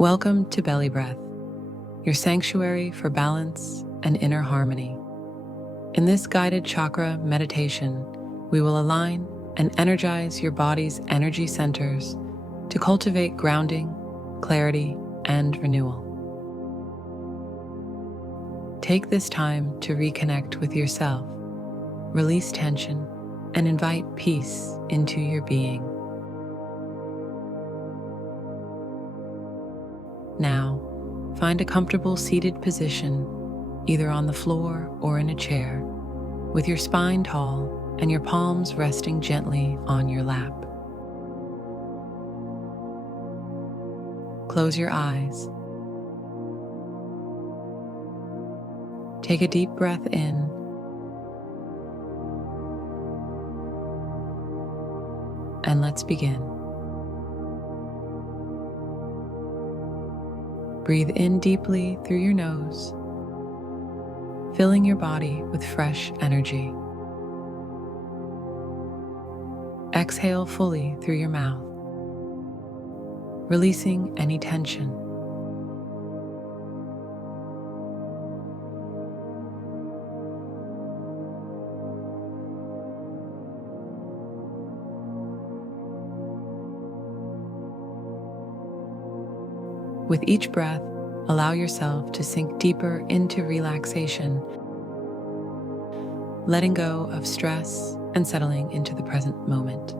Welcome to BellyBreath, your sanctuary for balance and inner harmony. In this guided chakra meditation, we will align and energize your body's energy centers to cultivate grounding, clarity, and renewal. Take this time to reconnect with yourself, release tension, and invite peace into your being. Now, find a comfortable seated position, either on the floor or in a chair, with your spine tall and your palms resting gently on your lap. Close your eyes. Take a deep breath in and let's begin. Breathe in deeply through your nose, filling your body with fresh energy. Exhale fully through your mouth, releasing any tension. With each breath, allow yourself to sink deeper into relaxation, letting go of stress and settling into the present moment.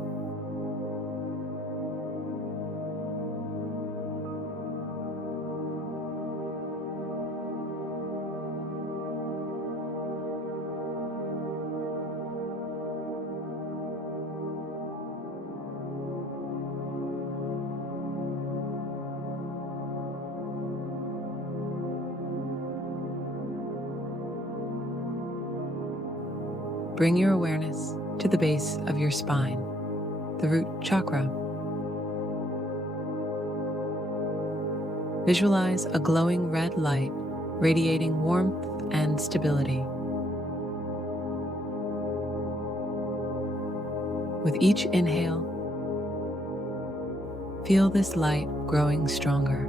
Bring your awareness to the base of your spine, the root chakra. Visualize a glowing red light radiating warmth and stability. With each inhale, feel this light growing stronger,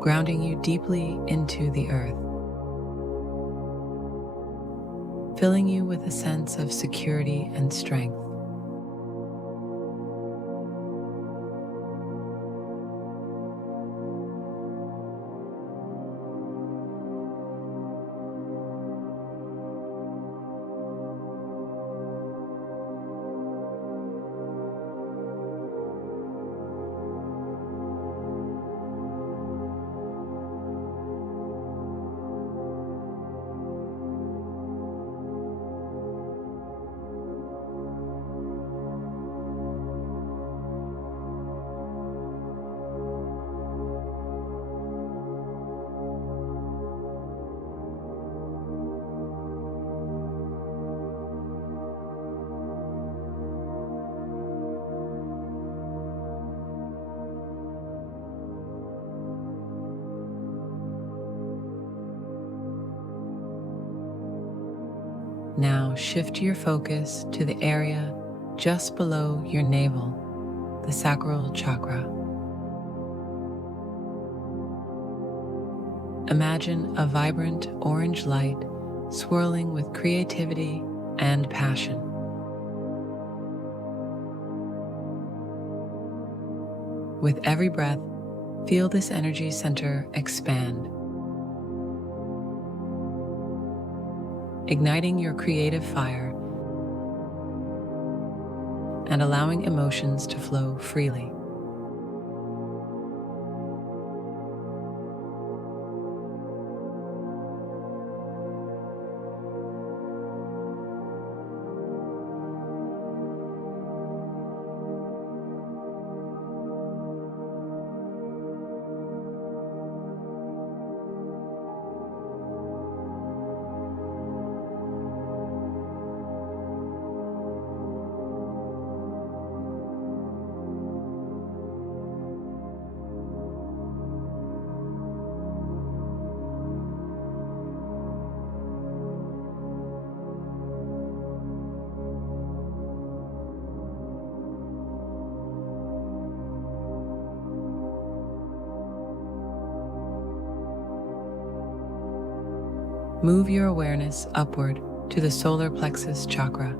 grounding you deeply into the earth, filling you with a sense of security and strength. Now shift your focus to the area just below your navel, the sacral chakra. Imagine a vibrant orange light swirling with creativity and passion. With every breath, feel this energy center expand, igniting your creative fire and allowing emotions to flow freely. Move your awareness upward to the solar plexus chakra,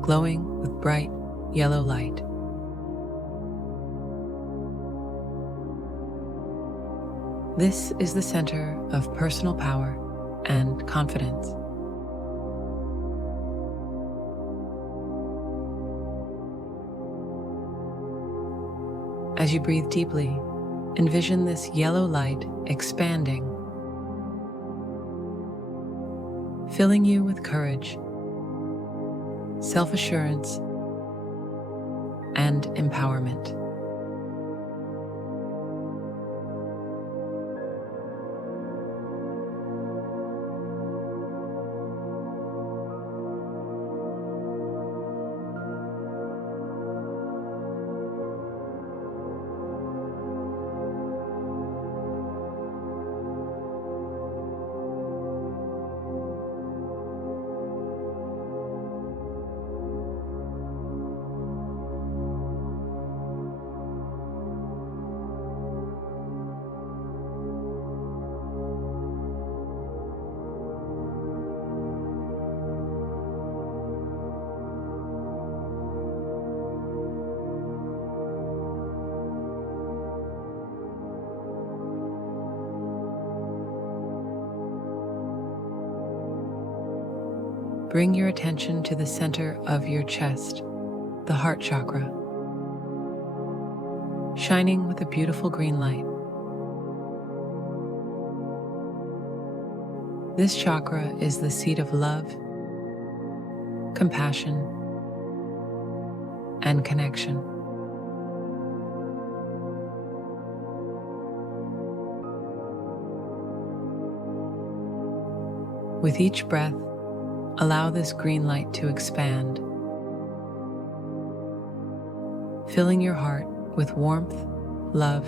glowing with bright yellow light. This is the center of personal power and confidence. As you breathe deeply, envision this yellow light expanding, filling you with courage, self-assurance, and empowerment. Bring your attention to the center of your chest, the heart chakra, shining with a beautiful green light. This chakra is the seat of love, compassion, and connection. With each breath, allow this green light to expand, filling your heart with warmth, love,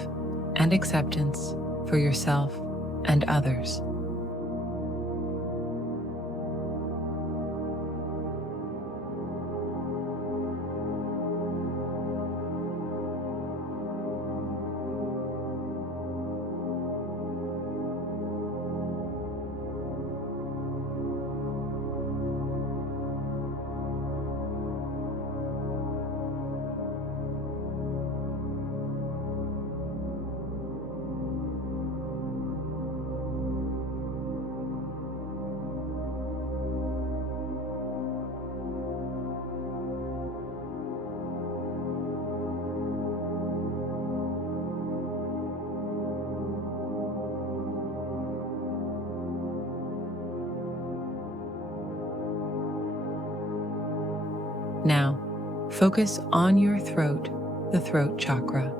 and acceptance for yourself and others. Now, focus on your throat, the throat chakra,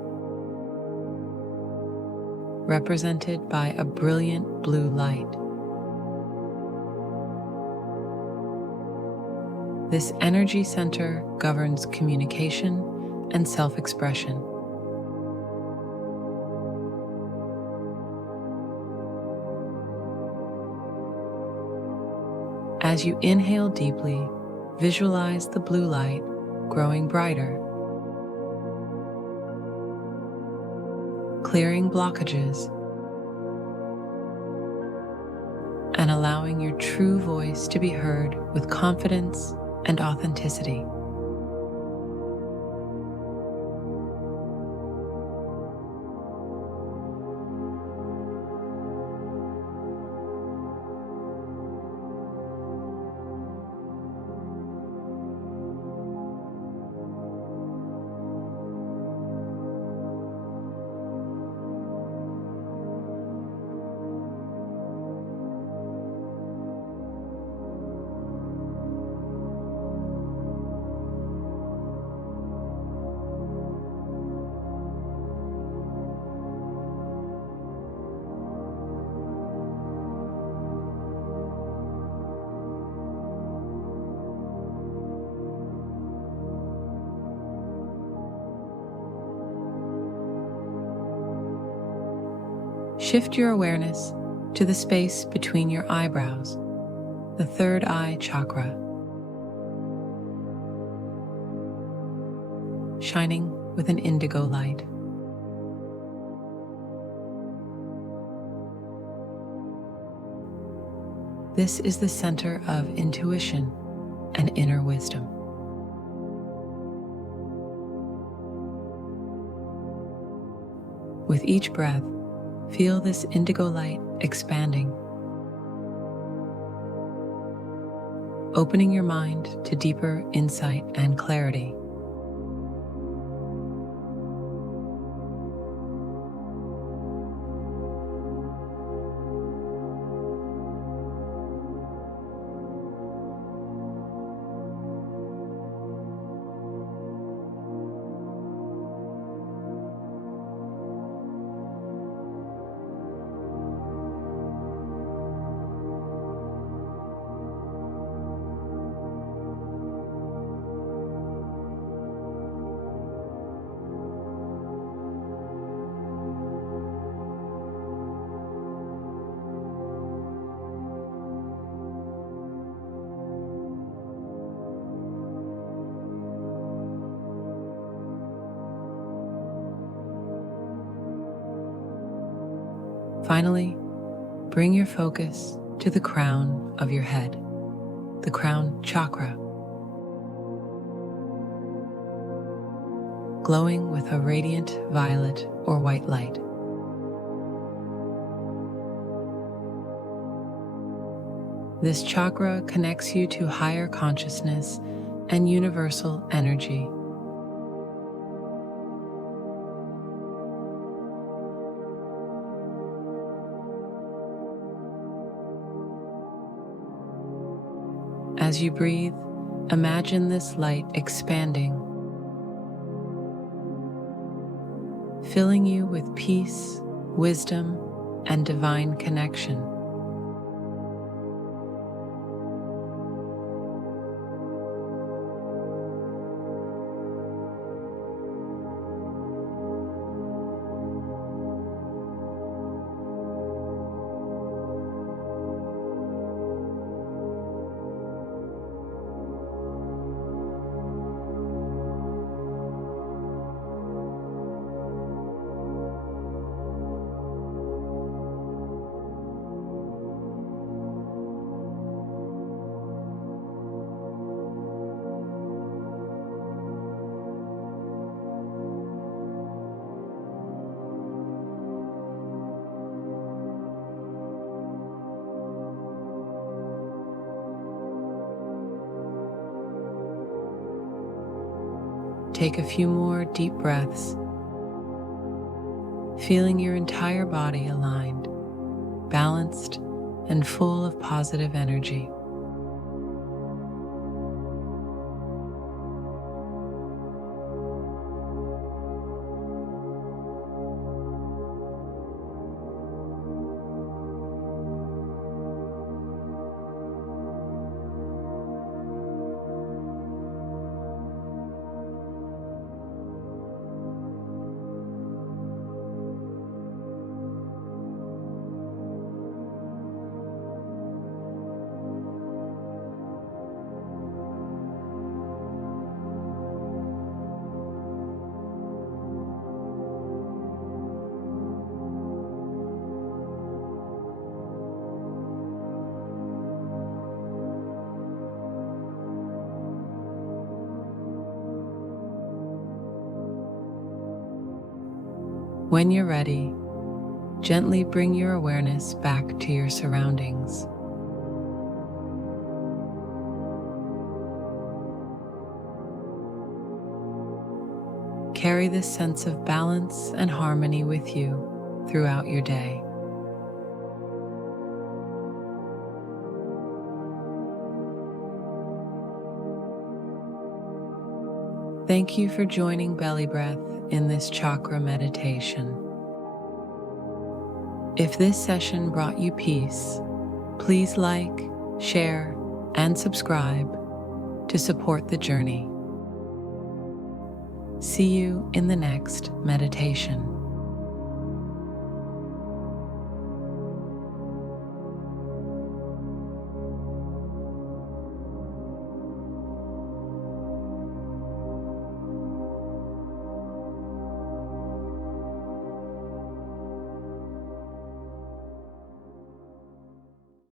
represented by a brilliant blue light. This energy center governs communication and self-expression. As you inhale deeply, visualize the blue light growing brighter, clearing blockages, and allowing your true voice to be heard with confidence and authenticity. Shift your awareness to the space between your eyebrows, the third eye chakra, shining with an indigo light. This is the center of intuition and inner wisdom. With each breath, feel this indigo light expanding, opening your mind to deeper insight and clarity. Finally, bring your focus to the crown of your head, the crown chakra, glowing with a radiant violet or white light. This chakra connects you to higher consciousness and universal energy. As you breathe, imagine this light expanding, filling you with peace, wisdom, and divine connection. Take a few more deep breaths, feeling your entire body aligned, balanced, and full of positive energy. When you're ready, gently bring your awareness back to your surroundings. Carry this sense of balance and harmony with you throughout your day. Thank you for joining BellyBreath in this chakra meditation. If this session brought you peace, please like, share, and subscribe to support the journey. See you in the next meditation.